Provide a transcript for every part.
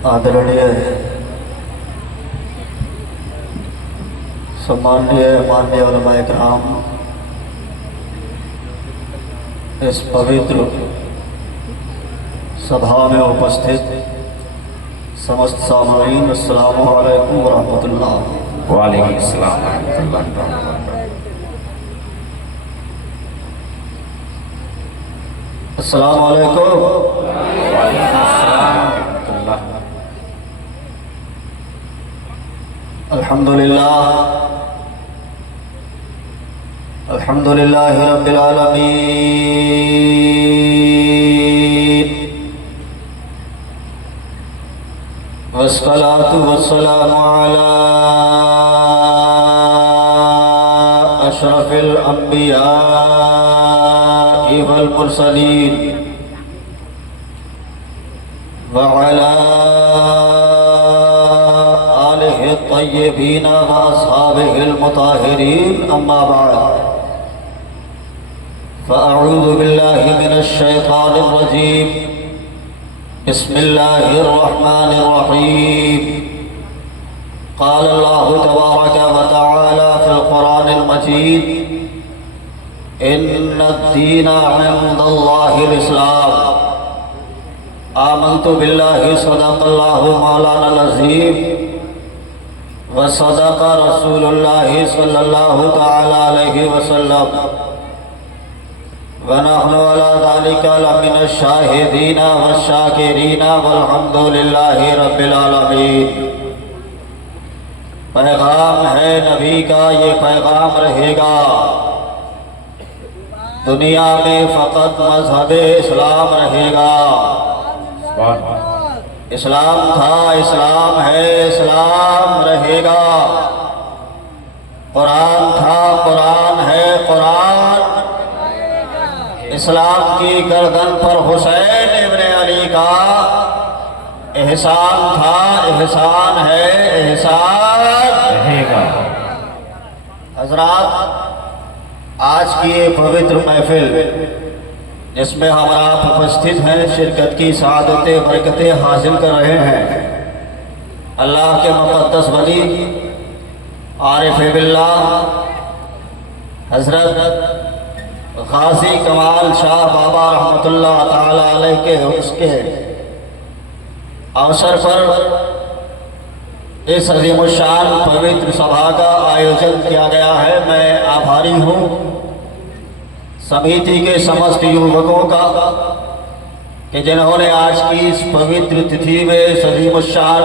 आदरणीय सम्माननीय माननीय उलमाए किराम, इस पवित्र सभा में उपस्थित समस्त सामाईन, अस्सलामु अलैकुम व रहमतुल्लाह। वालेकुम अस्सलाम व रहमतुल्लाह। अस्सलामु अलैकुम। अल्हम्दुलिल्लाह अल्हम्दुलिल्लाह रब्बिल आलमीन वस्सलातु वस्सलामु अला अशरफिल अंबिया वल मुरसलीन व अला आलिहि तय्यबीन व अस्हाबिहिल मुताहिरीन, अम्मा बाद। फ़अऊज़ु बिल्लाहि मिनश शैतानिर रजीम। बिस्मिल्लाहिर रहमानिर रहीम। क़ाल अल्लाहु तबारक व तआला फ़िल क़ुरानिल मजीद, इन्नद-दीना इंदल्लाहिल इस्लाम। आमन्तु बिल्लाहि सदक़ल्लाहु मौलानाल अज़ीम व सदक़ रसूलुल्लाहि सल्लल्लाहु तआला अलैहि वसल्लम व नहनु अला ज़ालिका लमिनश शाहिदीन वश्शाकिरीन वल्हम्दुलिल्लाहि रब्बिल आलमीन। पैगाम है नबी का, ये पैगाम रहेगा। दुनिया में फ़कत मज़हब इस्लाम रहेगा। इस्लाम था, इस्लाम है, इस्लाम रहेगा। कुरान था, कुरान है, कुरान। इस्लाम की गर्दन पर हुसैन इब्ने अली का एहसान था, एहसान है, एहसान रहेगा। हज़रात, आज की ये पवित्र महफिल जिसमें हम आप उपस्थित हैं, शिरकत की सआदतें बरकतें हासिल कर रहे हैं। अल्लाह के मुक़द्दस वली आरिफ बिल्लाह हज़रत गाज़ी कमाल शाह बाबा रहमतुल्लाह ताला अलैह के उसके अवसर पर इस अज़ीमुश्शान पवित्र सभा का आयोजन किया गया है। मैं आभारी हूँ समिति के समस्त युवकों का कि जिन्होंने आज की इस पवित्र तिथि में इस अज़ीमुश्शान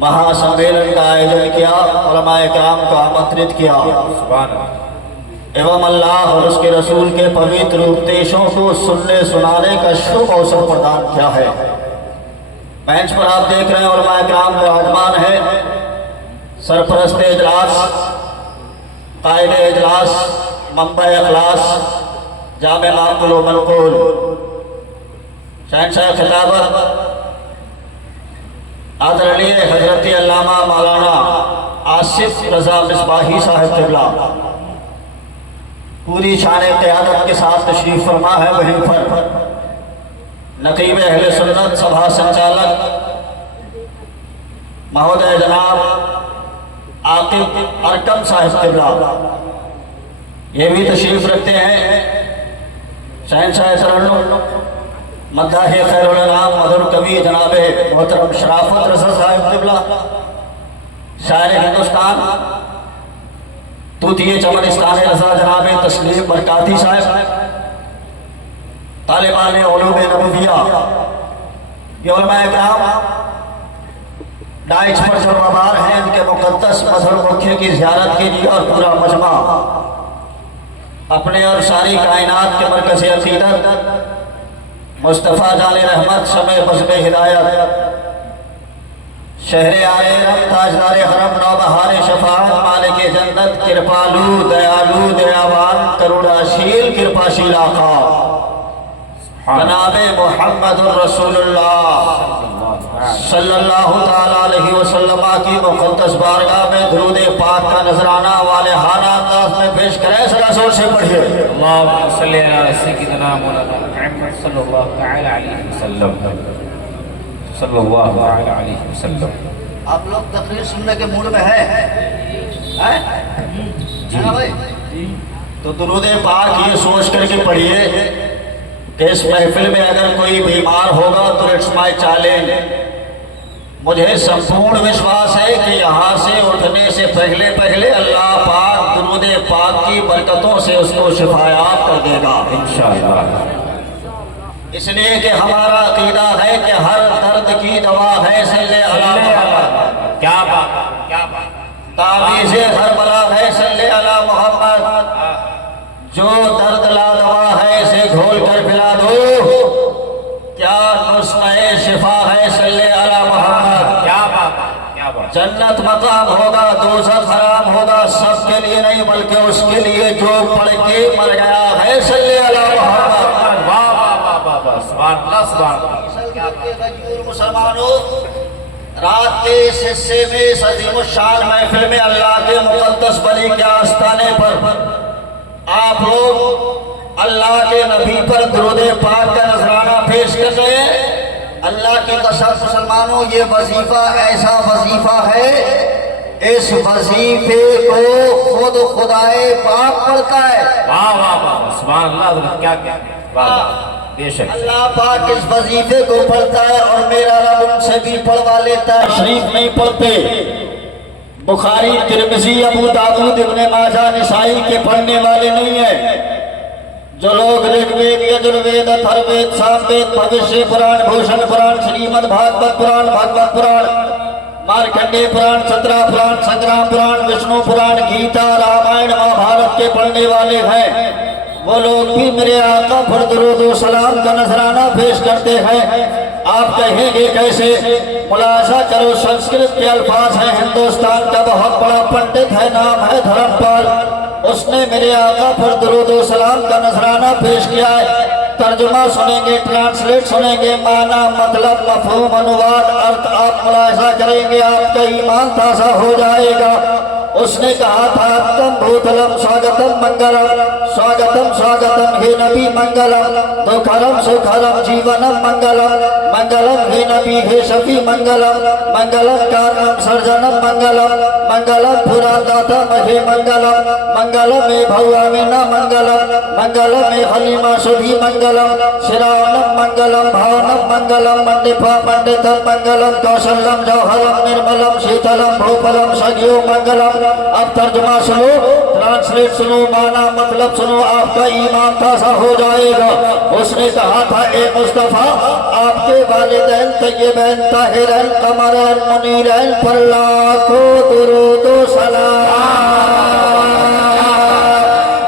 महासम्मेलन का आयोजन किया, उलमाए किराम को आमंत्रित किया एवं अल्लाह और उसके रसूल के पवित्र उपदेशों को सुनने सुनाने का शुभ अवसर प्रदान किया है। मंच पर आप देख रहे हैं उलमाए किराम विराजमान है। सरपरस्त इजलास, कायदे इजलास, मंबा इखलास, जामे माकुल व मनकुल, शहंशाह खिताबत आदरणीय हजरत अल्लामा मौलाना आसिफ रजा मिसबाही साहब क़िबला पूरी शान क़यादत के साथ तशरीफ फरमा है। वहीं पर नकीब अहले सुन्नत सभा संचालक महोदय जनाब आकिब अरकम साहब क़िबला ये भी तशरीफ रखते हैं। शहंशाह तरन्नुम मद्दाह खैरुल अनाम मधुर कवि जनाब मोहतरम शराफत रज़ा साहब क़िबला, शायर हिंदुस्तान तूतिए चमनिस्तान रज़ा जनाब तस्लीम बरकाती साहब, तालिबान उलूम नबविया, ये उलमाए किराम डाइच पर जमाबार हैं। इनके मुक़द्दस मज़हर मुख्य की ज़ियारत के लिए और पूरा मजमा अपने और सारी कायनात के मरकज़ अक़ीदत मुस्तफ़ा जाने रहमत समय बज़्म हिदायत शहरे आले रम ताजदार हरम नौबहार शफाअत मालिक जन्नत कृपालु दयालु दयावान करुणाशील कृपाशील आका जनाबे मोहम्मदुर रसूलुल्लाह सल्लल्लाहु ताला अलैहि वसल्लम की मुक़द्दस बारगाह में दुरूद पाक का नजराना वाले हाना अंदाज में पेश करें। ज़रा जोर से पढ़िए। अल्लाहुम्मा सल्ली अला सय्यिदिना मौलाना मुहम्मद सल्लल्लाहु तआला अलैहि वसल्लम। सल्लल्लाहु अलैहि वसल्लम। आप लोग तकरीर सुनने के मूड में हैं? है ना भाई? तो दुरूद पाक ये सोच करके पढ़िए कि इस महफिल में अगर कोई बीमार होगा तो इट्स माय चैलेंज। मुझे संपूर्ण विश्वास है कि यहाँ से उठने से पहले पहले अल्लाह पाक दुरूद पाक की बरकतों से उसको शिफायाब कर देगा इंशाअल्लाह। इसलिए कि हमारा अकीदा है कि हर दर्द की दवा है सल्ले अला मोहम्मद। क्या बात, क्या बात। तावीज़े हर बला है सल्ले अला मोहम्मद। जो दर्द ला दवा है इसे घोल कर पिला दो। क्या नुस्ख़े शिफा है सल्ले अला मोहम्मद। क्या बात, क्या बात। जन्नत मकाम होगा, दोज़ख हराम होगा, सबके लिए नहीं बल्कि उसके लिए जो पढ़ के मर गया है सल्ले अला मोहम्मद। मुसलमानों, रात के इस हिस्से में इस अज़ीमुश्शान महफिल में अल्लाह के मुक़द्दस वली के आस्थाने पर आप लोग अल्लाह के नबी पर दुरूद पाक का नजराना पेश कर रहे हैं। अल्लाह की कसम मुसलमानों, ये वजीफा ऐसा वजीफा है, इस वजीफे को खुद खुदाए पाक पढ़ता है। वाह वाह वाह, सुभान अल्लाह। क्या क्या, वाह, बेशक अल्लाह पाक इस वजीफे को पढ़ता है और मेरा रब उनसे भी पढ़वा लेता है। शरीफ नहीं पढ़ते, बुखारी, तिरमिज़ी, अबू दाऊद, इब्ने माजा, निसाई के पढ़ने वाले नहीं है। जो लोग ऋग्वेद, यजुर्वेद, अथर्ववेद, सामवेद, भविष्य पुराण, भूषण पुराण, श्रीमद् भागवत पुराण, भागवत पुराण, मार्कंडेय पुराण, चंद्रा पुराण, संग्राम पुराण, विष्णु पुराण, गीता, रामायण, महाभारत के पढ़ने वाले हैं, वो लोग भी मेरे आका पर दुरूद व सलाम का नजराना पेश करते हैं। आप कहेंगे कैसे? मुलाजा करो, संस्कृत के अल्फाज हैं। हिंदुस्तान का बहुत बड़ा पंडित है, नाम है धर्मपाल, उसने मेरे आका पर दुरूद व सलाम का नजराना पेश किया है। तर्जुमा सुनेंगे, ट्रांसलेट सुनेंगे, माना, मतलब, मफहूम, अनुवाद, अर्थ आप मुलाजा करेंगे, आपका ईमान ताज़ा हो जाएगा। उसने कहा था, तम भूतलम स्वागतम मंगलम, स्वागतम स्वागतम हे नबी मंगलम, दुखरम सुखरम जीवनम मंगलम, मंगलम हे नबी हे शफी मंगलम, मंगलम कारणम सर्जनम मंगलम, मंगलम पुरादातम हे मंगलम, मंगलम मे भवामिना मंगलम, मंगलम मे हलीमा शुभी मंगलम, श्रावणम मंगलम, भावनम मंगलम, मंडिफा पंडितम मंगलम, कौशलम जौहरम निर्मलम, शीतलम भूपलम सज्यो मंगलम। अब तर्जुमा सुनो, ट्रांसलेट सुनो, माना, मतलब सुनो, आपका ईमान ताज़ा हो जाएगा। उसने कहा था, ए मुस्तफ़ा, आपके वालिदैन तय्यबैन ताहिरैन कमरैन मुनीरैन पर लाखों दुरूद व सलाम।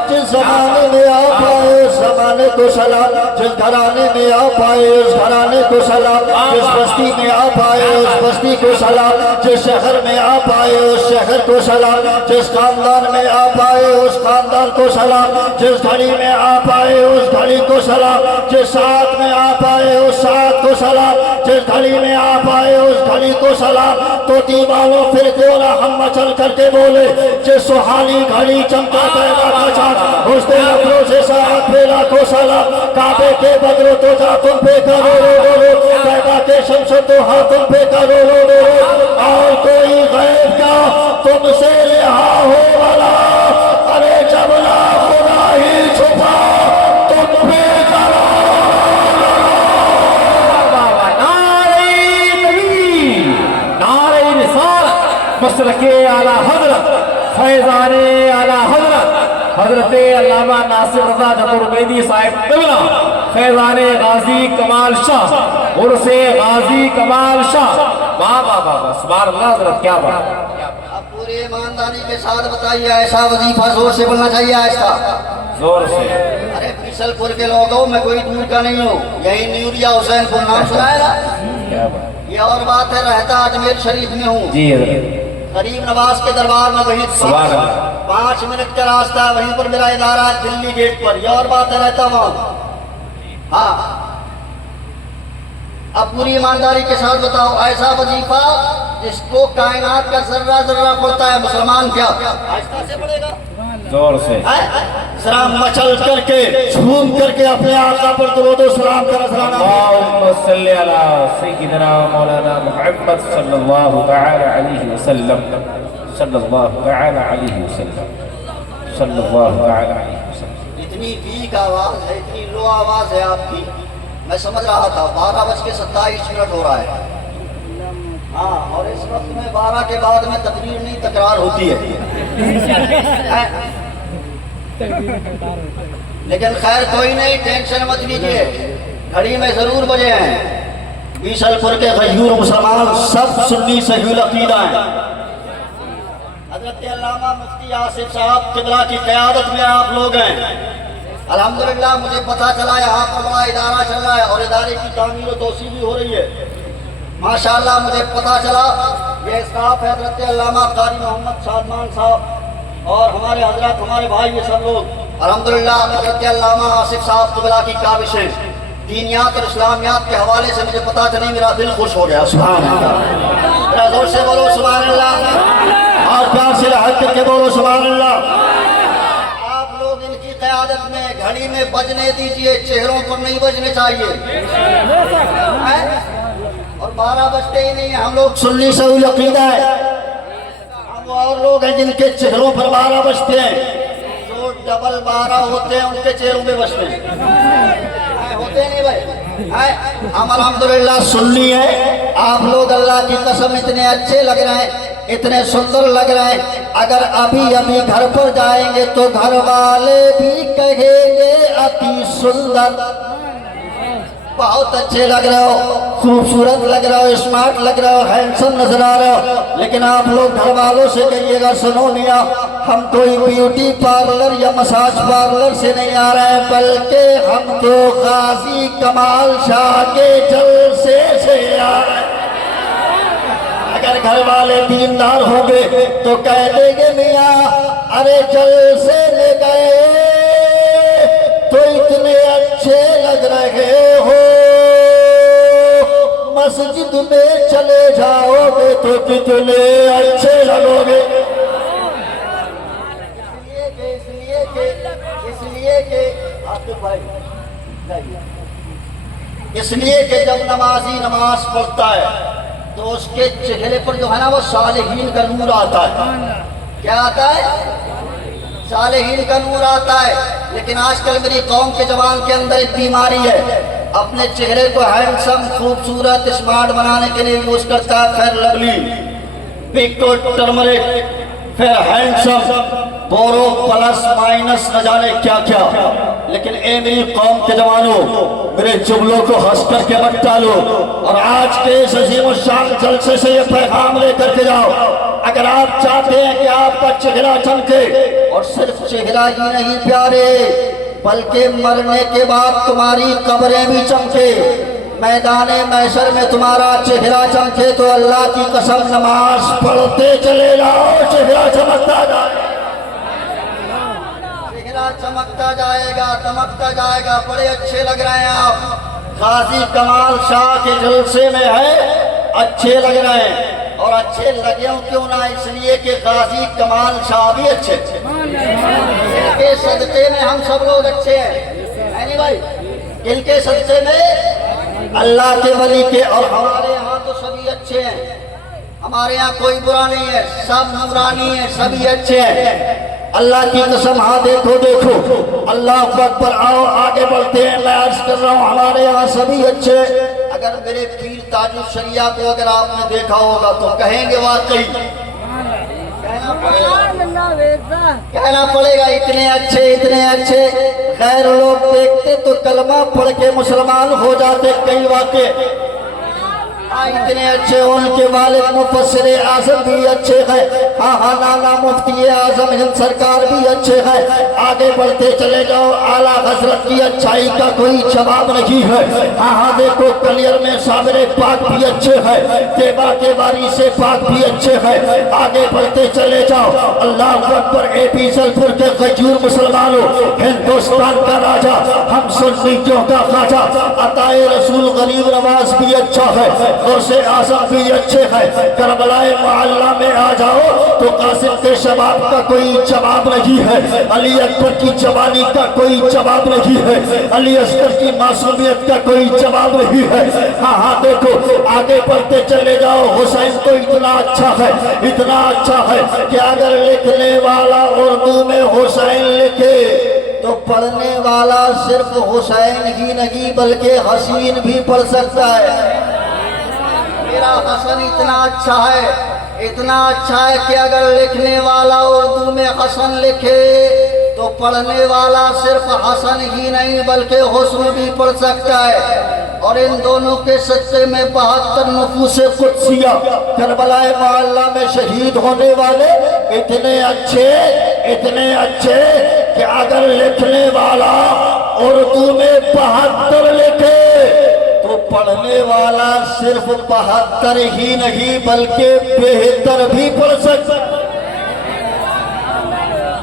जिस ज़माने में आप आए उस ज़माने को सलाम, जिस घराने में आप आए उस घराने को सलाम, जिस बस्ती में आप आए उस बस्ती को सलाम, जिस शहर में आप आए उस शहर को सलाम, जिस खानदान में आप आए उस खानदान को सलाम, जिस घड़ी में आप आए उस घड़ी को सलाम, जिस साथ में आप आए उस साथ को सलाम, जिस घड़ी में आप आए उस घड़ी को सलाम। तो दीवारों फिर बोला, हम मचल करके बोले, जिस सुहानी घड़ी चमका पैदा का चाँद, उसने अपनों से साथ फेरा को सलाम। काबे के बदरो तो जा तुम पे करो रो रो, पैदा के शम्स तो हाँ तुम पे करो रो रो, और कोई गैब का तुमसे रिहा हो वाला, अरे जबला खुदा ही छुपा तुम पे करो। नारे रिसालत, मसलके आला हजरत, फैज़ाने आला हजरत, हजरत अल्लामा नासिर रज़ा चतुर्वेदी साहिब क़िबला, फैज़ाने गाजी कमाल शाह, उर्से गाजी कमाल शाह। वाह वाह वाह, सुभान अल्लाह। हजरत क्या बात। आप पूरी ईमानदारी के साथ बताइए, ऐसा वजीफा जोर से बोलना चाहिए, ऐसा जोर से। अरे फीसलपुर के लोगों, मैं कोई दूर का नहीं हूँ, यही न्यूरिया हुसैनपुर नाम सुना है ना? क्या बात। ये और बात है, रहता अजमेर शरीफ में हूँ, जी हजरत। गरीब नवाज के दरबार में, वहीं 5 मिनट का रास्ता है, वहीं पर मेरा इदारा है, दिल्ली गेट पर। ये और बात है, रहता वहाँ। हाँ, अब पूरी ईमानदारी के साथ बताओ, ऐसा वजीफा जिसको कायनात का जर्रा जर्रा पड़ता है, मुसलमान क्या आहिस्ता से पड़ेगा? जोर से सलाम मचल करके झूम करके अपने आका पर दरूद सलाम का नजराना। अल्लाहुम्मा सल्ली अला सय्यिदिना मौलाना मुहम्मद सल्लल्लाहु तआला अलैहि वसल्लम सल्लल्लाहु तआला अलैहि वसल्लम सल्लल्लाहु तआला अलैहि वसल्लम। इतनी वीक आवाज है, इतनी लो आवाज है आपकी। मैं समझ रहा था 12:27 हो रहा है। हाँ, और इस वक्त में 12 के बाद में तकरीर नहीं तकरार होती है। लेकिन खैर कोई नहीं, टेंशन मत लीजिए, घड़ी में जरूर बजे हैं। बीसलपुर के गयूर मुसलमान सब सुन्नी सहीहुल अकीदा हैं। हजरत अल्लामा मुफ्ती आसिफ साहब किबला की क़यादत में आप लोग हैं। अल्हम्दुलिल्लाह मुझे पता चला यहाँ पर बड़ा इदारा चल रहा है और इदारे की तामीर और तोसी भी हो रही है। माशाअल्लाह मुझे पता चला ये स्टाफ है हजरत अल्लामा कारी मोहम्मद शादमान साहब और हमारे हजरत हमारे भाई ये सब लोग अल्हम्दुलिल्लाह हजरत अल्लामा आसिफ साहब किबला की काविशें दीनियात और इस्लामियात के हवाले से मुझे पता चली, मेरा दिल खुश हो गया। सुभान अल्लाह, जोर से बोलो सुभान अल्लाह और प्यार से हक करके बोलो सुभान अल्लाह। आप लोग इनकी क़यादत में घड़ी में बजने दीजिए, चेहरों पर नहीं बजने चाहिए। और 12 बजते ही नहीं है, हम लोग सुन्नी सहीहुल अकीदा है। हम और लोग हैं जिनके चेहरों पर 12 बजते हैं, जो डबल 12 होते हैं उनके चेहरों में बजते हैं। होते नहीं भाई, हम अल्हम्दुलिल्लाह सुन्नी है। आप लोग अल्लाह की कसम इतने अच्छे लग रहे हैं, इतने सुंदर लग रहे हैं। अगर अभी अभी घर पर जाएंगे तो घर वाले भी कहेंगे अति सुंदर, बहुत अच्छे लग रहे हो, खूबसूरत लग रहे हो, स्मार्ट लग रहे हो, हैंडसम नजर आ रहे हो। लेकिन आप लोग घर वालों से कहिएगा सुनो मियाँ, हम कोई ब्यूटी पार्लर या मसाज पार्लर से नहीं आ रहे हैं, बल्कि हम तो गाजी कमाल शाह के जलसे से आ रहे हैं। अगर घर वाले दीनदार होंगे तो कह देंगे मियाँ अरे जलसे ले गए तो इतने अच्छे लग रहे हो, मस्जिद में चले जाओगे तो कितने अच्छे लगोगे। इसलिए कि जब नमाजी नमाज पढ़ता है तो उसके चेहरे पर जो है ना वो सालेहीन का नूर आता है। क्या आता है? सालेहीन का नूर आता है। लेकिन आजकल मेरी कौम के जवान के अंदर एक बीमारी है, अपने चेहरे को हैंडसम खूबसूरत स्मार्ट बनाने के लिए यूज करता है फेयर लवली, पिको टर्मरिक, फिर हैंडसम, बोरो प्लस माइनस न जाने क्या क्या। लेकिन ए मेरी कौम के जवानों, मेरे जुमलों को हंस करके मत टालो और आज के इस अजीम शान जलसे से ये पैगाम लेकर के जाओ। अगर आप चाहते हैं कि आपका चेहरा चमके, और सिर्फ चेहरा ही नहीं प्यारे, बल्कि मरने के बाद तुम्हारी कब्रें भी चमके, मैदाने महशर में तुम्हारा चेहरा चमके, तो अल्लाह की कसम नमाज पढ़ते चले जाओ, चेहरा चमकता जाएगा, चेहरा चमकता जाएगा, चमकता जाएगा। बड़े अच्छे लग रहे हैं आप, गाजी कमाल शाह के जलसे में है, अच्छे लग रहे हैं। और अच्छे लगे क्यों ना, इसलिए कि गाजी कमाल शाह भी अच्छे, इनके सदक़े में हम सब लोग अच्छे हैं, है नहीं भाई? इनके सदक़े में अल्लाह के वली के, और हमारे यहाँ तो सभी अच्छे हैं, हमारे यहाँ कोई बुरा नहीं है, सब नूरानी है, सभी अच्छे हैं। अल्लाह की कसम, हाँ देखो देखो, अल्लाह अकबर, आओ आगे बढ़ते हैं। मैं अर्ज कर रहा हूँ हमारे यहाँ सभी अच्छे। अगर मेरे पीर ताजुल शरिया को अगर आपने देखा होगा तो कहेंगे वाकई, कहना पड़ेगा इतने अच्छे, इतने अच्छे। गैर लोग देखते तो कलमा पढ़ के मुसलमान हो जाते कई वाक़े। इतने अच्छे, उनके वालिद मुफस्सिर आज़म भी अच्छे हैं। हाँ हाँ, नाना मुफ्ती आज़म हिंद सरकार भी अच्छे हैं। आगे बढ़ते चले जाओ, आला हजरत की अच्छाई का कोई जवाब नहीं है। हाँ हाँ, देखो कलियर में साबरे पाक भी अच्छे हैं, देवा के बारी से पाक भी अच्छे हैं। आगे बढ़ते चले जाओ, अल्लाह अकबर। बीसलपुर के गजूर मुसलमानों, हिंदुस्तान का राजा, हम सुन्नियों का ख्वाजा, अताए रसूल गरीब नवाज भी अच्छा है। गौसे आजम भी अच्छे हैं। करबलाए मोहल्ला में आ जाओ तो कासिम के शबाब का कोई जवाब नहीं है, अली अकबर की जवानी का कोई जवाब नहीं है, अली असगर की मासूमियत का कोई जवाब नहीं है। हाँ हाँ देखो आगे बढ़ते चले जाओ। हुसैन तो इतना अच्छा है, इतना अच्छा है कि अगर लिखने वाला उर्दू में हुसैन लिखे तो पढ़ने वाला सिर्फ हुसैन ही नहीं बल्कि हसीन भी पढ़ सकता है। मेरा हसन इतना अच्छा है, इतना अच्छा है कि अगर लिखने वाला उर्दू में हसन लिखे तो पढ़ने वाला सिर्फ हसन ही नहीं बल्कि हुस्न भी पढ़ सकता है। और इन दोनों के सच्चे में 72 नफूसे कुदसिया करबलाए मोहल्ला में शहीद होने वाले इतने अच्छे कि अगर लिखने वाला उर्दू में 72 लिखे तो पढ़ने वाला सिर्फ 72 ही नहीं बल्कि बेहतर भी पढ़ सकता।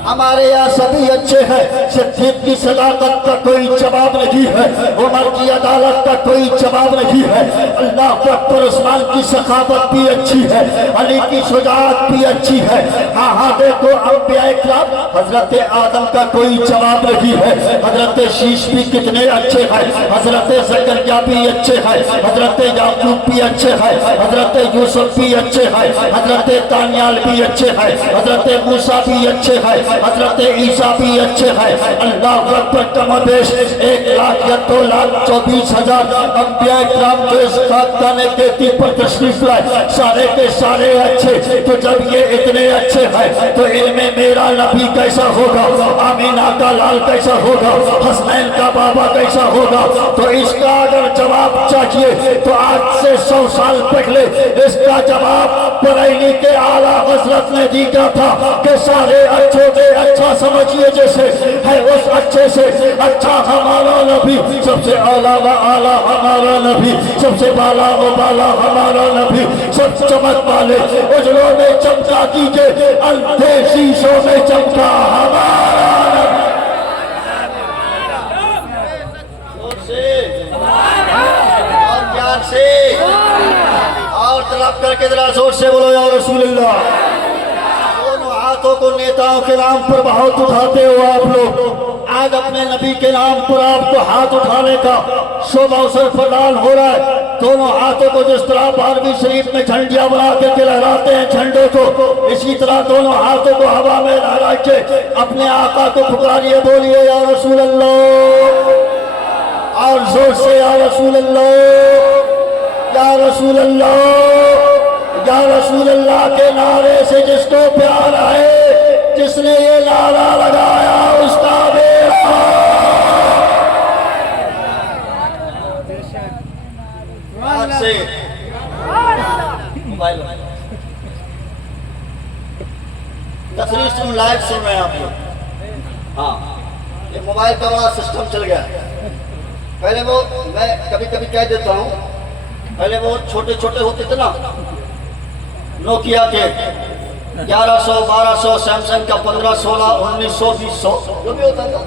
हमारे यहाँ सभी अच्छे हैं। सिद्दीक की सदाकत का कोई जवाब नहीं है, उमर की अदालत का कोई जवाब नहीं है, अल्लाह अकबर उस्मान की सखावत भी अच्छी है, अली की शुजाअत भी अच्छी है। हाँ हाँ देखो अंबिया इकराम हजरत आदम का कोई जवाब नहीं है, हजरत शीश भी कितने अच्छे हैं, हजरत ज़करिया भी अच्छे हैं, हजरत याकूब भी अच्छे हैं, हजरत यूसुफ भी अच्छे हैं, हजरत दानियाल भी अच्छे हैं, हजरत मूसा भी अच्छे हैं, हजरत ईसा भी अच्छे हैं। अल्लाह अकबर कमोबेश 1,02,24,000 अंबिया इकराम जो इस खानदान के दी पर तशरीफ लाए सारे के सारे अच्छे। तो जब ये इतने अच्छे हैं तो इनमें मेरा नबी कैसा होगा, आमीना का लाल कैसा होगा, हसनैन का बाबा कैसा होगा। तो इसका अगर जवाब चाहिए तो आज से 100 साल पहले इसका जवाब बरेली के आला हजरत ने दिया था कि सारे अच्छों में अच्छा समझिए जैसे है उस अच्छे से अच्छा हमारा नबी, सबसे आला व आला हमारा नबी, सबसे बाला व बाला हमारा नबी, सब चमक वाले उजलों में चमका कीजिए, अंधे शीशों में चमका हमारा नबी। और प्यार से और तरफ करके जरा जोर से बोलो या रसूल अल्लाह। हाथों को नेताओं के नाम पर बहुत उठाते हो आप लोग, आज अपने नबी के नाम पर आपको हाथ उठाने का शुभ अवसर प्रदान हो रहा है। दोनों हाथों को जिस तरह 12वीं शरीफ में झंडियां बना के लहराते हैं झंडे को, इसी तरह दोनों हाथों को हवा में लहरा के अपने आका को पुकारिए, बोलिए या रसूल अल्लाह, और जोर से या रसूल अल्लाह, या रसूल अल्लाह, या रसूल अल्लाह के नारे से जिसको प्यार है, जिसने ये नारा लगाया उसका बेड़ा। से मोबाइल तस्वीर सुन लाइव सुन रहे हैं आप लोग। हाँ ये मोबाइल का बड़ा सिस्टम चल गया। पहले वो मैं कभी कभी कह देता हूँ, पहले वो छोटे छोटे होते थे ना नोकिया के 1100, 1200, सैमसंग का 15, 16, 1900, 2000 जो भी होता था,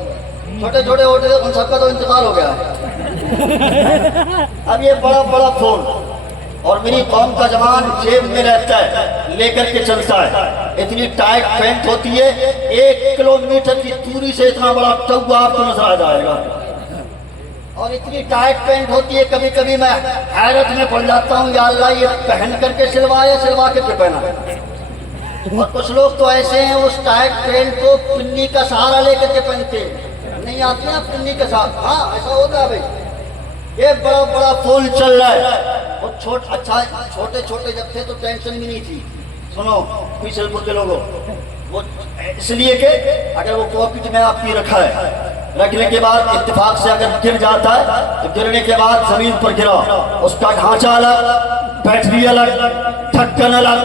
छोटे छोटे होते थे, उन सबका तो इंतकाल हो गया है। अब ये बड़ा बड़ा फोन और मेरी कौम का जवान जेब में रहता है, लेकर के चलता है। इतनी टाइट पैंट होती है, 1 किलोमीटर की दूरी से इतना बड़ा टब्बा आपको नजर आ जाएगा। और इतनी टाइट पैंट होती है, कभी कभी मैं हैरत में पड़ जाता हूँ, या अल्लाह ये पहन करके सिलवा के पहना। और कुछ लोग तो ऐसे हैं उस टाइट पैंट को पिन्नी का सहारा लेकर के पहनते नहीं आते हैं पिन्नी के साथ। हाँ ऐसा होता है भाई। ये बड़ा बड़ा फोन चल रहा है और छोटे छोटे जब थे तो टेंशन भी नहीं थी। सुनो पीछलपुर के लोगों, वो इसलिए कि अगर वो पॉकेट में आपकी रखा है, रखने के बाद इत्तेफाक से अगर गिर जाता है तो गिरने के बाद जमीन पर गिरा, उसका ढांचा अलग, बैटरी अलग, ढक्कन अलग,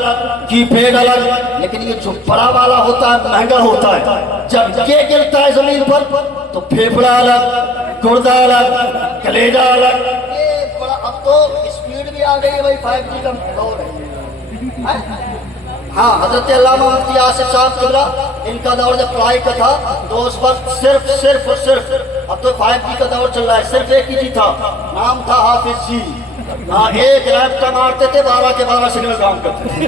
कीपैड अलग। लेकिन ये जो बड़ा वाला होता है महंगा होता है, जब ये गिरता है जमीन पर तो फेफड़ा अलग, गुर्दा अलग, कलेजा अलग। ये बड़ा अब तो स्पीड भी आ गई है भाई, 5G का दौर है। हाँ हजरत अल्लामा मुफ्ती आसिफ साहब किबला, इनका दौर जब पढ़ाई का था तो उस वक्त सिर्फ अब तो 5G का दौर चल रहा है, सिर्फ एक ही जी था, नाम था हाफिज जी। हाँ, एक रैप्टर मारते थे 12 के 12 सिग्नल काम करते थे।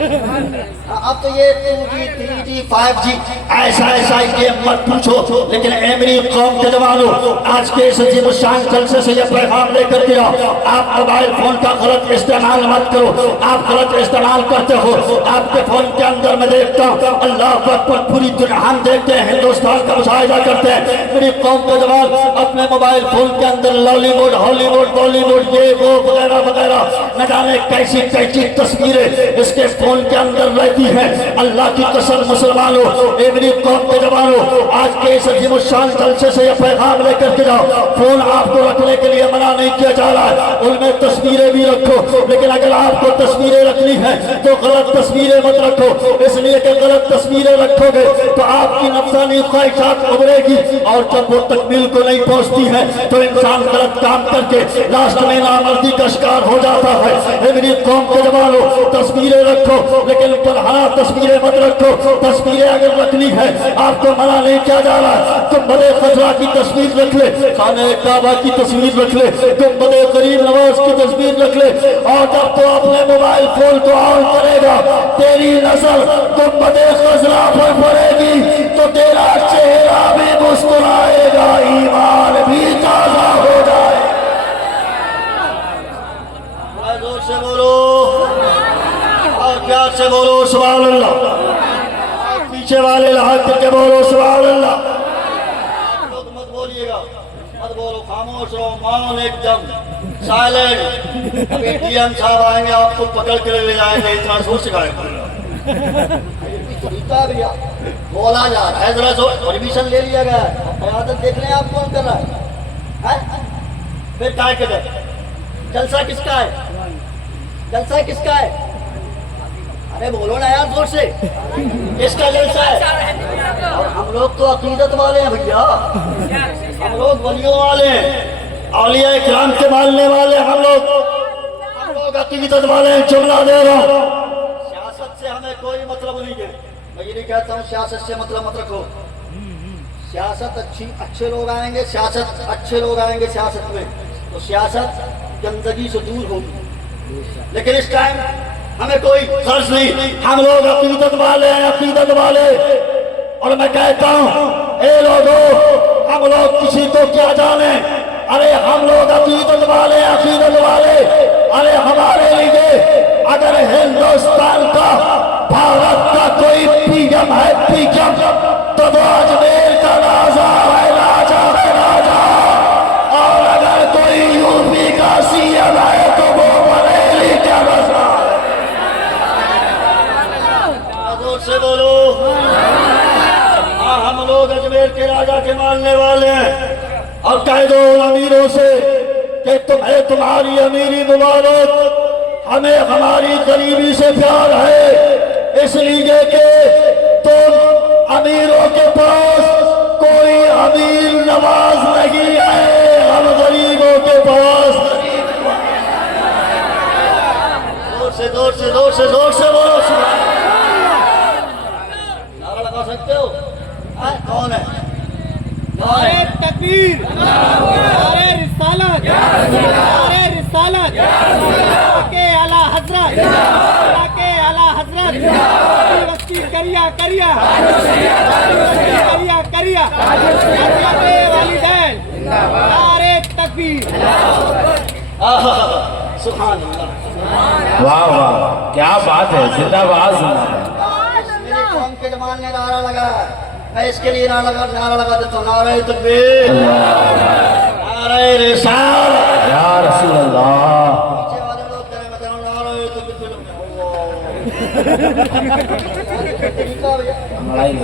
अब तो ये 2G 3G 5G ऐसा गेम मत पूछो। लेकिन मेरी कौम के जवानों, आज के इस अजीम शान जलसे से यह पैगाम लेकर के आओ, आप मोबाइल फोन का गलत इस्तेमाल मत करो। आप गलत इस्तेमाल करते हो, आपके फोन के अंदर मैं देखता हूँ अल्लाह अकबर, पूरी दुनिया हम देखते हैं, हिंदुस्तान का मुशाहिदा करते हैं। मेरी कौम के जवान अपने मोबाइल फोन के अंदर लॉलीवुड, हॉलीवुड, बॉलीवुड, ये वो वगैरह वगैरह न जाने कैसी कैसी तस्वीरें इसके फोन के अंदर रहती है। अल्लाह की कसम मुसलमानों, मेरी कौम के जवानों, आज के इस अजीम शान जलसे से यह पैगाम लेकर के जाओ, फोन आपको रखने के लिए मना नहीं किया जा रहा है, उनमें तस्वीरें भी रखो। लेकिन अगर आपको तस्वीरें रखनी है तो गलत तस्वीरें मत रखो, इसलिए कि गलत तस्वीरें रखोगे तो आपकी नफ्सानी ख्वाहिशात उभरेगी, और जब वो तकमील को नहीं पहुंचती है तो इंसान गलत काम करके लास्ट में नामर्दी का शिकार हो जाता है। मेरी कौम के जवानों, तस्वीरें रखो, लेकिन पुरहाना तस्वीरें मत रखो। तस्वीरें अगर रखनी है, आपको मना नहीं किया जा रहा, तुम बड़े खजरा की तस्वीर रख ले, खाने काबा की तस्वीर रख ले, तुम बड़े गरीब नवाज की तस्वीर रख ले, और जब तो अपने मोबाइल फोन को ऑन करेगा, तेरी नजर तुम बड़े खजरा पर पड़ेगी तो तेरा चेहरा भी मुस्कुराएगा, ईमान भी ताजा हो जाए। जोर से बोलो और प्यार से बोलो सुभान अल्लाह। पीछे वाले हाथ करके बोलो सुभान अल्लाह। लोग मत बोलिएगा, मत बोलो, खामोश रहो, मौन एकदम साइलेंट। अभी डीएम साहब आएंगे, आपको पकड़ कर ले जाएंगे, इतना जोर से गाएंगे। भैया बोला जा रहा है, जरा परमिशन ले लिया गया है, आदत देख लें आप कौन कर रहा है? फिर काय कर जलसा किसका है? जलसा किसका है? अरे बोलो ना यार जोर से, किसका जलसा है? और हम लोग तो अकीदत वाले हैं भैया, हम लोग वलियों वाले हैं, औलिया इकराम के मानने वाले हम लोग अकीदत वाले हैं। जुमला दे रहा हूं, सियासत से हमें कोई मतलब नहीं है। मैं ये नहीं कहता हूँ सियासत से मतलब मत रखो, सियासत अच्छे लोग आएंगे, सियासत अच्छे लोग आएंगे सियासत में, तो सियासत गंदगी से दूर होगी। लेकिन इस टाइम हमें कोई गर्ज नहीं, हम लोग अकीदत वाले हैं, अकीदत वाले। और मैं कहता हूँ ए लोगों, हम लोग किसी को क्या जाने, अरे हम लोग अकीदत वाले, अकीदत वाले। अरे हमारे लिए अगर हिंदुस्तान का, भारत का कोई पीएम है, पीएम, तो अजमेर का राजा है, राजा है राजा। और अगर कोई यूपी का सीएम है तो वो बरेली का राजा है। जोर से बोलो, हाँ, हम लोग अजमेर के राजा के मानने वाले हैं। और कह दो अमीरों से कि तुम्हें तुम्हारी अमीरी मुबारक, हमें हमारी गरीबी से प्यार है, इसलिए कि तुम अमीरों के पास कोई अमीर नवाज नहीं है, हम गरीबों के पास। जोर से जोर से जोर से जोर से बोलो, नारा लगा सकते हो? कौन है? नारे तकबीर, नारे रिसालत, नारे रिसालत, के आला हजरत, के आला हजरत, वस्ती करिया करिया, करिया करिया, के वालिदैन, नारे तकबीर। सुभान अल्लाह, वाह वाह, क्या बात है, जिंदाबाद। मेरे कौम के जमान ने नारा लगा, मैं इसके लिए नारा लगा देता हूँ, नारे तकबीर, नारे रिसालत, या रसूल अल्लाह। पीछे वाले लोग कह रहे हैं, मैं कह रहा हूँ नारे तकबीर।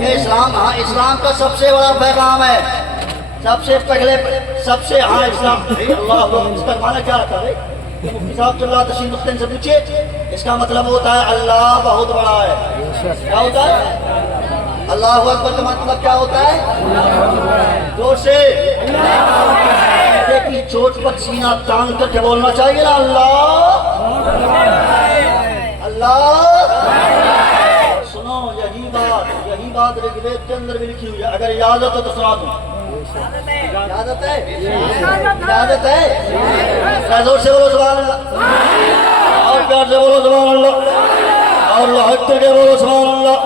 इस्लाम, हाँ, इस्लाम का सबसे बड़ा पैगाम है, सबसे पहले, सबसे, हाँ, इस्लाम अल्लाह, इसका माना क्या था भाई? मुफ्ती साहब चल रहा तशीम से पूछिए, इसका मतलब होता है अल्लाह बहुत बड़ा है। क्या होता है? अल्लाह अकबर का मतलब क्या होता है? जोर से की चोट पर सीना तान करके बोलना चाहिए ना, अल्लाह अल्लाह। सुनो, यही बात ऋग्वेद के अंदर भी लिखी हुई है, अगर याद हो तो सुना दूं। इजाजत है, इजाजत है। जोर से बोलो सुभान अल्लाह, और प्यार से बोलो सुभान अल्लाह, और हक के बोलो सुभान अल्लाह।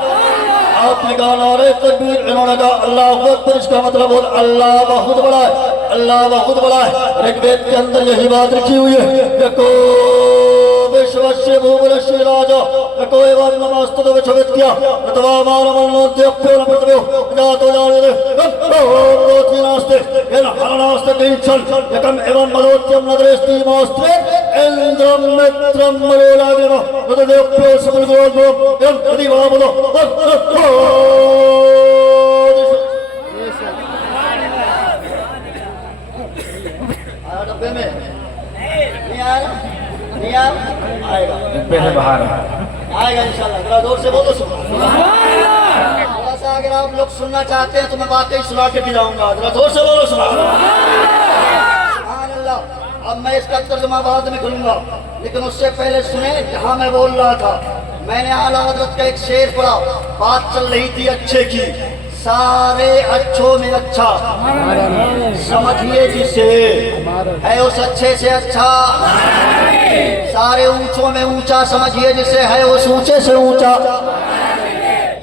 आपने कहा नारे तकबीर, इन्होंने कहा अल्लाहु अकबर, इसका मतलब बोल अल्लाह बहुत बड़ा है, अल्लाह बहुत बड़ा है। ऋग्वेद के अंदर यही बात लिखी हुई है, देखो विश्वस्य भूवरस्य राजा एको एवं नमस्तु तो विश्वविद्या अथवा मानवन्नोद्यप्यो न पृथ्व्यो जातो जाने रोत्विनास्ते येन हरणास्ते किंचन एकम एवं मदोत्यम नदरेस्ति मास्त्रे इंद्रम मित्रम मरोलागिनो नददेप्यो समलगोल्मो एवं अधिवामनो आया डब्बे में नहीं आया, नहीं आएगा, डिब्बे से बाहर आएगा इंशाल्लाह। जरा जोर से बोलो सुभान अल्लाह। थोड़ा सा अगर आप लोग सुनना चाहते हैं तो मैं वाकई सुना के दिलाऊंगा। जरा जोर से बोलो सुभान अल्लाह। अब मैं इसका तर्जुमा बाद में करूंगा, लेकिन उससे पहले सुने जहां मैं बोल रहा था। मैंने आला हज़रत का एक शेर पढ़ा, बात चल रही थी अच्छे की। सारे अच्छों में अच्छा समझिए जिसे है उस अच्छे से अच्छा, सारे ऊंचों में ऊंचा समझिए जिसे है उस ऊंचे से ऊंचा।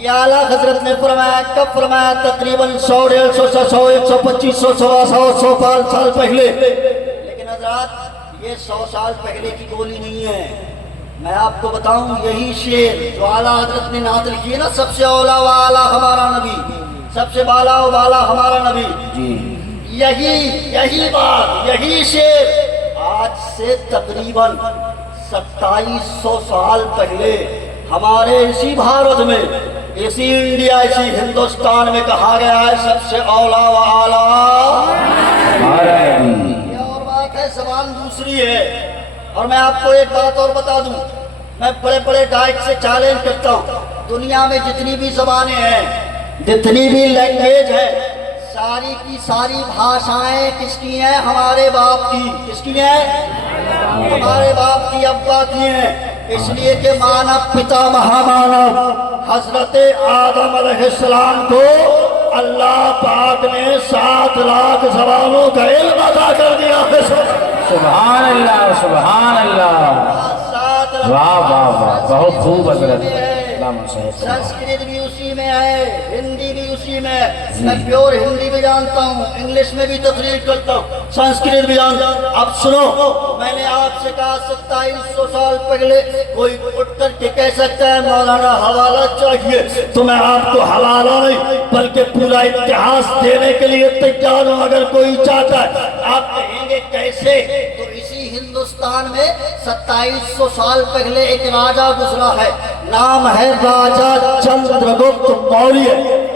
ये आला हजरत ने फरमाया, कब फरमाया? तकरीबन 100, 150, 100, 125, 100 साल पहले। लेकिन हजरात ये 100 साल पहले की गोली नहीं है। मैं आपको बताऊं, यही शेर जो आला हजरत ने नाज़िल की है ना, सबसे औला वाला हमारा नबी, सबसे बाला वाला हमारा नबी, यही बात, यही शेर आज से तकरीबन 2700 साल पहले हमारे इसी भारत में, इसी इंडिया, इसी हिंदुस्तान में कहा गया है सबसे औला वाला। ये और बात है, जबान दूसरी है। और मैं आपको एक बात और बता दूं, मैं बड़े बड़े गायक से चैलेंज करता हूं, दुनिया में जितनी भी जबानें हैं, जितनी भी लैंग्वेज है, सारी की सारी भाषाएं किसकी हैं? हमारे बाप की। किसकी हैं? हमारे बाप की, अब्बा की हैं। इसलिए कि मानव पिता महामानव हजरत आदम अलैहिस्सलाम को अल्लाह पाक ने 7 लाख जबानों का इल्म अता कर दिया है। सुभान अल्लाह, सुभान अल्लाह, वाह वाह वाह, बहुत खूब हजरत। संस्कृत भी उसी में है, हिंदी भी उसी में है। मैं प्योर हिंदी भी जानता हूँ, इंग्लिश में भी तकरीर करता हूँ, संस्कृत भी जानता हूँ। अब सुनो, मैंने आपसे कहा 2700 साल पहले कोई उठ करके कह सकता है मौलाना हवाला चाहिए, तो मैं आपको हवाला नहीं बल्कि पूरा इतिहास देने के लिए तैयार हूँ। अगर कोई चाहता है, आप कहेंगे कैसे? तो इसी हिंदुस्तान में 2700 साल पहले एक राजा गुजरा है, नाम है राजा चंद्रगुप्त मौर्य।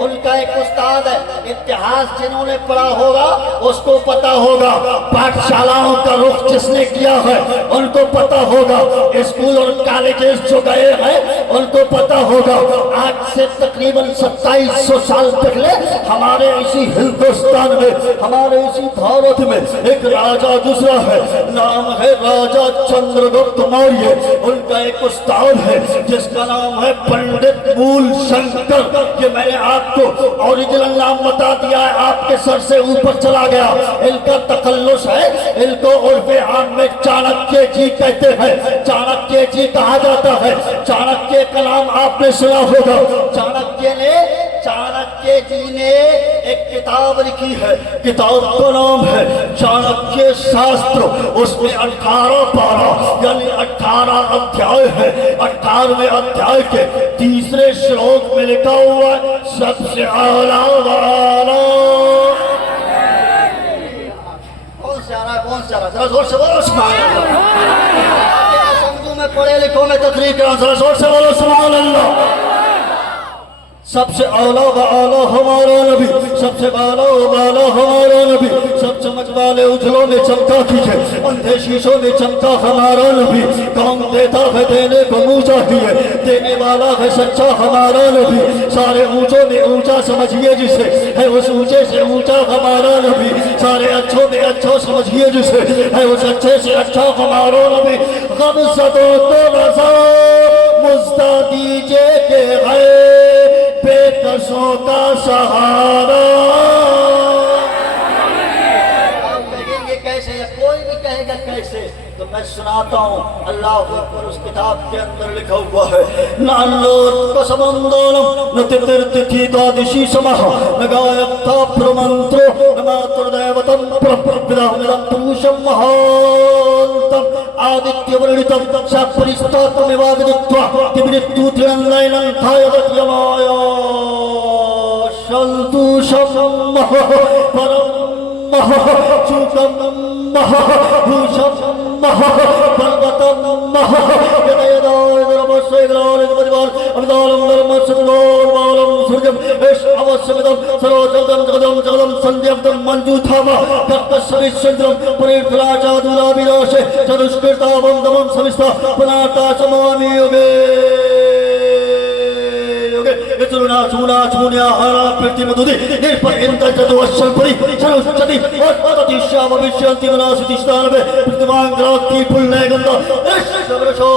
उनका एक उस्ताद है, इतिहास जिन्होंने पढ़ा होगा उसको पता होगा, पाठशालाओं का रुख जिसने किया है उनको पता होगा, स्कूल और कॉलेजेस जो गए हैं उनको पता होगा। आज से तकरीबन 2700 साल पहले हमारे इसी हिंदुस्तान में, हमारे इसी भारत में एक राजा गुजरा है, नाम है राजा चंद्रगुप्त मौर्य। उनका एक उस्ताद है जिसका नाम है पंडित मूल शंकर। ये मैंने आपको ओरिजिनल नाम बता दिया है, आपके सर से ऊपर चला गया। इनका तखल्लुस है, इनको उर्फे आम में चाणक्य जी कहते हैं। चाणक्य जी कहा जाता है। चाणक्य का नाम आपने सुना होगा। चाणक्य जी ने एक किताब लिखी है, किताब का नाम है चाणक्य शास्त्र। उसमें 18 पारा यानी 18 अध्याय है। 18वें अध्याय के 3रे श्लोक में लिखा हुआ है सबसे आला वाला। कौन से आ रहा है? कौन से आ रहा है? जरा जोर से बोलो सुभान अल्लाह। समझू मैं पढ़े लिखो में तकरीर कर रहा हूं, जरा जोर से बोलो सुभान अल्लाह। सबसे आला व आला हमारा नबी, सबसे बाला व बाला हमारा नबी, सब चमक वाले उजलों में चमका कीजिए, अंधे शीशों में चमका हमारा नबी। काम देता है देने को मुँह चाहिए, देने वाला है सच्चा हमारा नबी। सारे ऊंचों में ऊंचा समझिए जिसे है उस ऊंचे से ऊंचा हमारा नबी। सारे अच्छों में अच्छा समझिए जिसे है उस अच्छे से अच्छा हमारा नबी। गम सदो तो रसा मुस्ता दीजिए के है बेकसों का सहारा। से, तो मैं सुनाता हूँ। अल्लाह अकबर उस किताब के अंदर लिखा हुआ है, न तिथि द्वादशी समः न गायकथा प्रमंत्रो न मातृदैवतम प्रविदामिदं पुरुषं महान्तम आदित्य वर्णितम सापरिस्तात्मविवादित्वा तिमृत्यु त्रिनंदनं थायवत्यमाया शल्दुषं परम चूकम भूषम पर्वतम यदा यदा यदरमस्यग्रालिदमदिवाल अमिदालम धर्मस्यदोर्बालम सूर्यम एष अवश्यमिदं सर्वजगदं जगदं जगदं संध्यक्तं मंजूथामा तत्तस्सविश्चन्द्रं परिफलाचादुलाभिलाषे चतुष्कृतावं दमं सविस्ता पुनाता समामि योगे चुना चुना चुन्या हरा पृथ्वी मधुदि निर्पर इंद्र चतुवत्सल परि चरुचति अतति श्याम विश्यंति मनासिति स्थानवे पृथ्वां ग्राक्ति पुण्य गंधा ऋषभरशो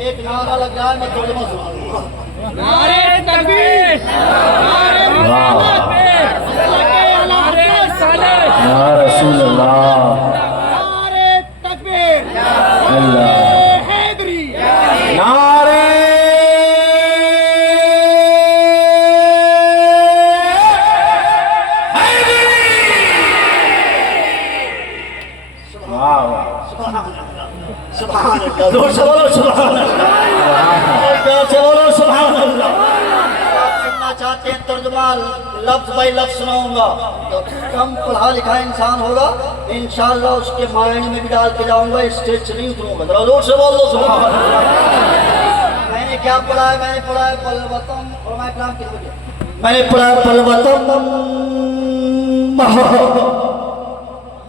एक नारा लग जाए मैं तर्जुमा सुनाऊंगा। नारे तकबीर, नारे रिसालत, लगे अला हज़रत या रसूल अल्लाह, नारे तकबीर, अल्लाह, हैदरी, नारे सुभान अल्लाह, जोर से बोलो सुभान अल्लाह, प्यार से बोलो सुभान अल्लाह। आप सुनना चाहते हैं तर्जुमा लफ्ज बाई लफ्ज सुनाऊंगा, तो कम पढ़ा लिखा इंसान होगा, इंशाअल्लाह उसके मायने में भी डाल के जाऊंगा, स्टेज से नहीं उतरूंगा। जरा जोर से बोल दो सुभान अल्लाह। मैंने क्या पढ़ा है? मैंने पढ़ा है पलवतम, और मैं कलाम किस बजे मैंने पढ़ा है पलवतम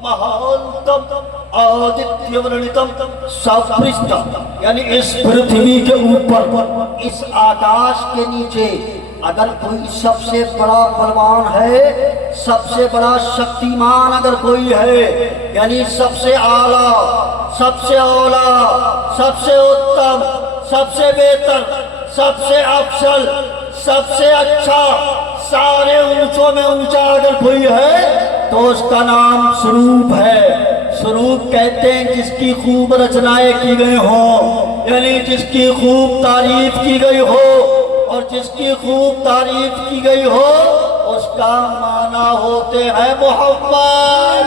महानतम आदित्य वर्णितम सपृष्ठ, यानी इस पृथ्वी के ऊपर, इस आकाश के नीचे अगर कोई सबसे बड़ा बलवान है, सबसे बड़ा शक्तिमान अगर कोई है, यानी सबसे आला, सबसे औला, सबसे उत्तम, सबसे बेहतर, सबसे अफसल, सबसे अच्छा, सारे ऊंचों में ऊंचा अगर कोई है तो उसका नाम स्वरूप है। स्वरूप कहते हैं जिसकी खूब रचनाएं की गई हो, यानी जिसकी खूब तारीफ की गई हो, और जिसकी खूब तारीफ की गई हो उसका माना होते हैं मोहब्बत।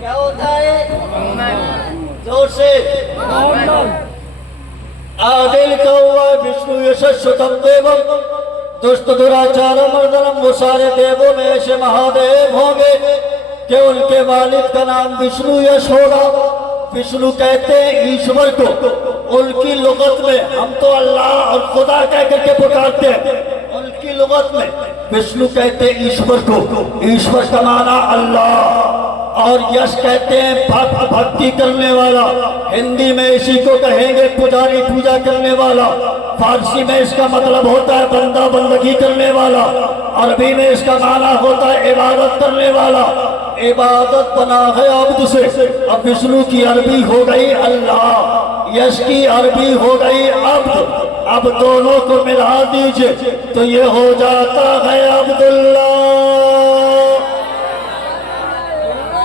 क्या होता है? जोर से आदिल का हुआ विष्णु यशस्वतम देवम दुष्ट दुराचार मर्दनम, वो सारे देवों में ऐसे महादेव होंगे कि उनके वालिद का नाम विष्णु यश होगा। विष्णु कहते हैं ईश्वर को, उनकी लुगत में, हम तो अल्लाह और खुदा कह करके पुकारते हैं, उनकी लुगत में विष्णु कहते हैं ईश्वर को, ईश्वर का माना अल्लाह, और यश कहते हैं भक्ति करने वाला। हिंदी में इसी को कहेंगे पुजारी, पूजा करने वाला। फारसी में इसका मतलब होता है बंदा, बंदगी करने वाला। अरबी में इसका माना होता है इबादत करने वाला। इबादत बना है अब्द से, अब विष्णु की अरबी हो गई अल्लाह, यश की अरबी हो गई अब्द। अब दोनों को मिला दीजिए तो ये हो जाता है अब्दुल्लाह,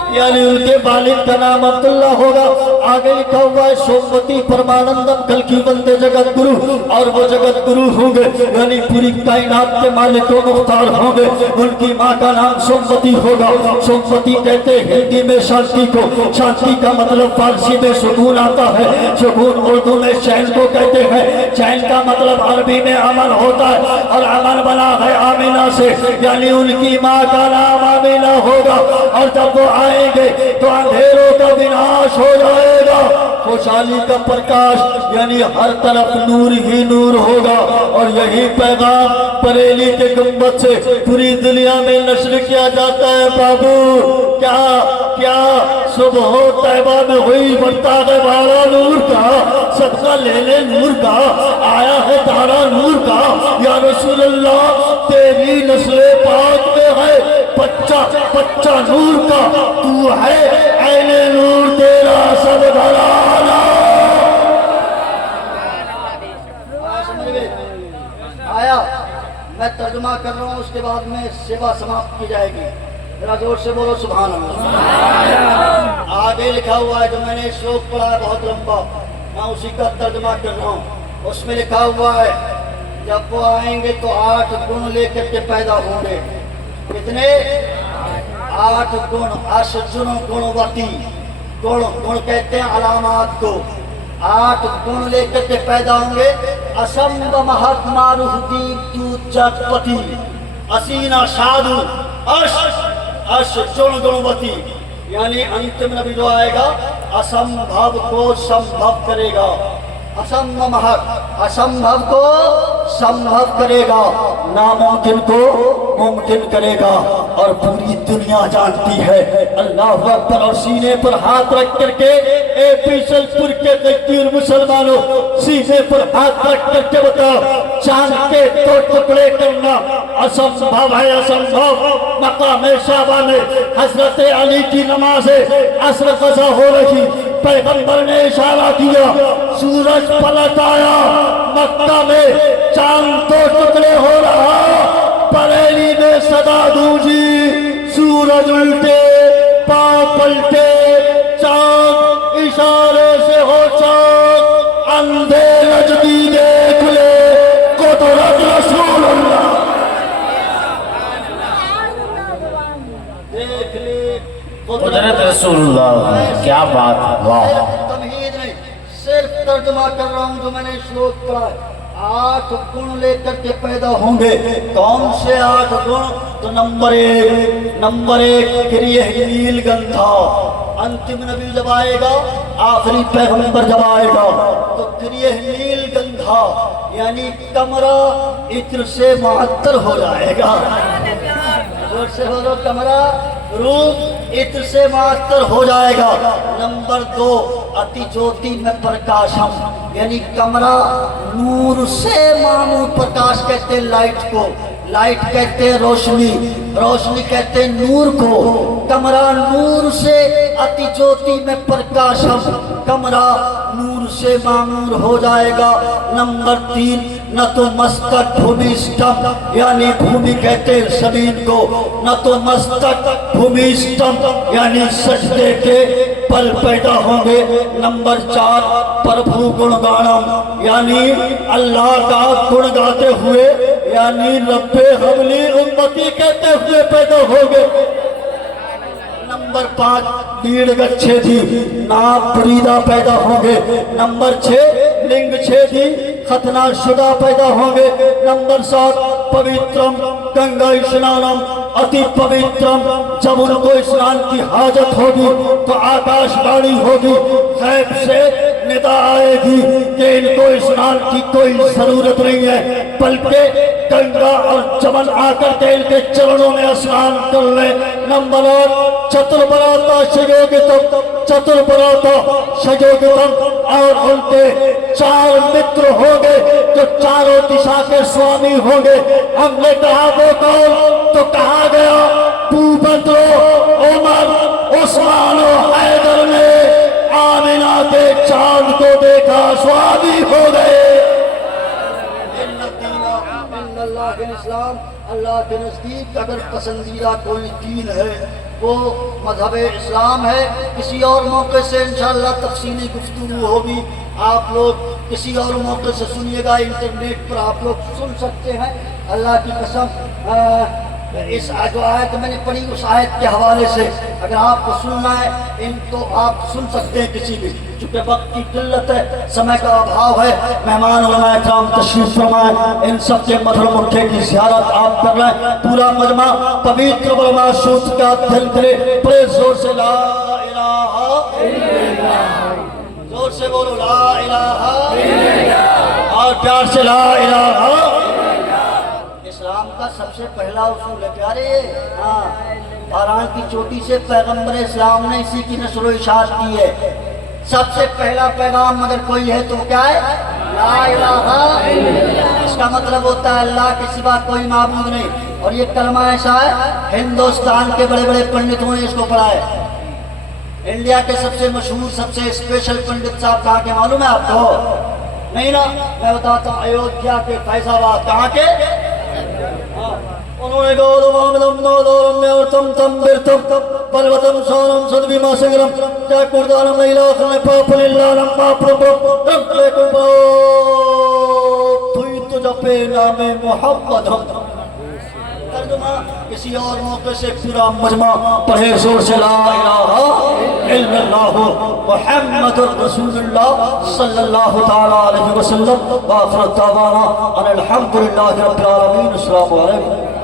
यानी उनके वालिद का नाम अब्दुल्ला होगा। आगे लिखा हुआ है सोमवती परमानंदम कल की बंदे जगत गुरु, और वो जगत गुरु होंगे यानी पूरी कायनात के मालिक व मुख्तार होंगे। उनकी माँ का नाम सोमवती होगा। सोमवती कहते हैं हिंदी में शांति को, शांति का मतलब फारसी में सुकून आता है, सुकून उर्दू में चैन को कहते हैं, चैन का मतलब अरबी में अमन होता है, और अमन बना है आमीना से, यानी उनकी माँ का नाम आमीना होगा। और जब वो आएंगे तो अंधेरों का विनाश हो जाएगा, खुशहाली का प्रकाश, यानी हर तरफ नूर ही नूर होगा। और यही पैगाम बरेली के गुंबद से पूरी दुनिया में नश्र किया जाता है। बाबू क्या क्या सुबह तैबा में हुई बढ़ता है बारा नूर का, सबका लेने नूर का, आया है तारा नूर का। या रसूल अल्लाह तेरी नस्ल पाक में है बच्चा बच्चा नूर का, तू है ऐने नूर तेरा सब घराना। आया तर्जुमा कर रहा हूँ, उसके बाद में सेवा समाप्त की जाएगी। जरा जोर से बोलो सुभान अल्लाह। आगे लिखा हुआ है, जो मैंने श्लोक पढ़ा है बहुत लंबा, मैं उसी का तर्जुमा कर रहा हूँ। उसमें लिखा हुआ है, जब वो आएंगे तो 8 गुण लेकर के पैदा होंगे। कितने? 8 गुण। अशजुन गुणवती, गुण गुण कहते हैं अलामात को। 8 गुण लेकर के पैदा होंगे। असंभ महात्मा रुहदीप जगपति, असीना साधु अशजुन गुणवती, यानी अंतिम नबी जो आएगा असंभव को संभव करेगा, असंभव को संभव करेगा, नामुमकिन को मुमकिन करेगा। और पूरी दुनिया जानती है। अल्लाह अकबर। और सीने पर हाथ रख करके ए बीसलपुर के गद्दीर मुसलमानों, सीने पर हाथ रख करके बताओ, चांद के 2 टुकड़े करना असंभव है, असंभव। मकाम शाबा में हजरत अली की नमाज असर कज़ा हो रही, पैगंबर ने इशारा किया, सूरज पलट आया, मक्का में चांद 2 टुकड़े हो रहा, बरेली में सदा गूंजी, सूरज उल्टे पांव पलटे, चांद इशारे से हो चांद, अंधे नजदी देख ले कुदरत रसूलुल्लाह, देख ले कुदरत रसूलुल्लाह। क्या बात, वाह। तमहीद नहीं, सिर्फ तर्जुमा कर रहा हूँ जो मैंने श्लोक पढ़ा है। 8 गुण लेकर के पैदा होंगे। कौन से 8 गुण? तो नंबर 1 नील गंधा। अंतिम नबी जब आएगा, आखिरी पैगंबर जब आएगा तो नील गंधा, यानी कमरा इत्र से मुअत्तर हो जाएगा। जोर से बोलो, कमरा रूप इत्र से मुअत्तर हो जाएगा। नंबर 2 अति ज्योति में प्रकाशम, यानी कमरा नूर से मामूल। प्रकाश कहते हैं लाइट को, लाइट कहते हैं रोशनी, रोशनी कहते हैं नूर को। कमरा नूर से अति ज्योति में प्रकाशम, कमरा नूर से मामूर हो जाएगा। नंबर 3 न तो मस्तक भूमिष्ठम, यानी भूमि कहते हैं जमीन को, न तो मस्तक भूमिष्ठम, यानी सजदे के पल पैदा होंगे। नंबर 4 प्रभु गुणगानम, यानी अल्लाह का गुण गाते हुए, यानी रब्बे हवली उम्मती कहते हुए पैदा होंगे। नंबर 5 लीड़ गच्छेदी, नाप बरीदा पैदा होंगे। नंबर 6 लिंग छेदी, खतना शुदा पैदा होंगे। नंबर 7 पवित्रम गंगा स्नानम, अति पवित्रम। जब उनको स्नान की हाजत होगी तो आकाशवाणी होगी, गैब से निदा आएगी कि इनको स्नान की कोई जरूरत नहीं है, बल्कि गंगा और जमन आकर के इनके चरणों में स्नान कर ले। नंबर 8 चतुर्बराता सयोगितम, चतुर्बराता सयोगितम, और उनके 4 मित्र होंगे जो चारों दिशा के स्वामी होंगे। हमने कहा वो कौन? तो कहा गया अबूबकर, उमर, उस्मान और हैदर ने आमिना के चांद को देखा, स्वामी हो गए। इस्लाम, अल्लाह के नजदीक अगर पसंदीदा कोई दीन है वो मजहब इस्लाम है। किसी और मौके से इंशाअल्लाह तफसीली गुफ्तगू होगी, आप लोग किसी और मौके से सुनिएगा, इंटरनेट पर आप लोग सुन सकते हैं। अल्लाह की कसम, इस जो आयत मैंने पढ़ी उस आयत के हवाले से अगर आपको सुनना है तो आप सुन सकते हैं किसी भी, चूँकि वक्त की किल्लत है, समय का अभाव है। मेहमान उलमाए किराम तशरीफ फरमाए, इन सब के मधुर मुखे की ज़ियारत आप कर रहे हैं। पूरा मजमा पवित्र उलमा सूत का दिल करे, बड़े जोर से ला इलाहा इल्लल्लाह, जोर से बोलो ला इलाहा इल्लल्लाह, और प्यार से ला इलाहा। इस्लाम का सबसे पहला उसूल है प्यारे, हाँ, बारान की चोटी से पैगंबर इस्लाम ने इसी की नस्ल इशात की है। सबसे पहला पैगाम अगर कोई है तो क्या है? ला इलाहा इल्लल्लाह। इसका मतलब होता है अल्लाह के सिवा कोई माबूद नहीं। और ये कलमा ऐसा है, हिंदुस्तान के बड़े बड़े पंडितों ने इसको पढ़ा है। इंडिया के सबसे मशहूर सबसे स्पेशल पंडित साहब कहाँ के मालूम है आपको? नहीं ना, मैं बताता हूँ, अयोध्या के फैजाबाद। कहाँ के? उन्होंने गौरव मामलम नौदौरम में और तम बिरतम बलवतम सोनम सदबीमा सगरम जाकुरदारम इलाखन पापलिल्लारम पाप्रभु रब्बेकुम तुई तो जपे नामे मोहम्मद हम तर्जुमा किसी और मौके से पूरा मजमा पढ़े जोर से ला इलाहा इल्लल्लाह मुहम्मदुर रसूलुल्लाह सल्लल्लाहु तआला अलैहि वसल्लम व आखिर दावाना अनिल हम्दुलिल्लाहि रब्बिल आलमीन। अस्सलामु अलैकुम।